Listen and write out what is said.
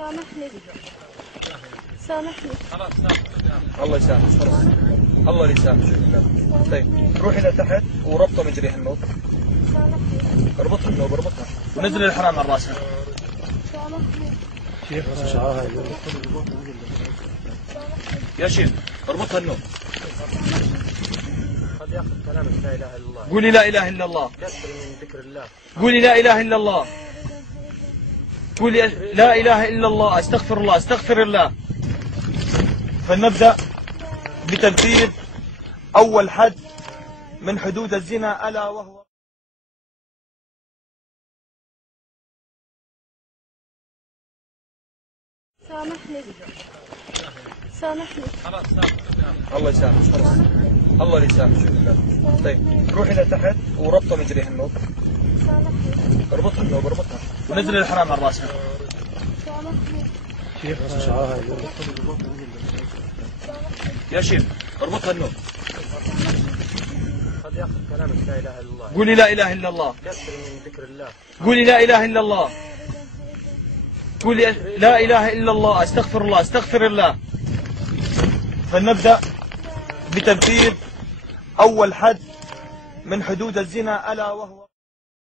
سامحني سامحني. خلاص الله يسامحك خلاص. الله اللي يسامحك. طيب روحي لتحت وربطه مجريها النوب. سامحني. اربطها النوب اربطها ونزل الحرام عن راسها. سامحني. يا شيخ اربطها النوب. قد ياخذ كلامك لا اله الا الله. قولي لا اله الا الله. كثر من ذكر الله. قولي لا اله الا الله. قولي لا اله الا الله. استغفر الله استغفر الله. فلنبدأ بتنفيذ أول حد من حدود الزنا ألا وهو سامحني سامحني. خلاص الله يسامحك خلاص. الله اللي يسامحك. طيب روحي لتحت وربطه مجريها النوب. سامحني. اربطها النوب اربطها ونزل الحرام عن راسها. سامحني. يا شيخ اربطها النوب. قد ياخذ كلامك لا اله الا الله. قولي لا اله الا الله. كثر من ذكر الله. قولي لا اله الا الله. قولي لا اله الا الله. استغفر الله استغفر الله. فلنبدأ بتنفيذ أول حد من حدود الزنا ألا وهو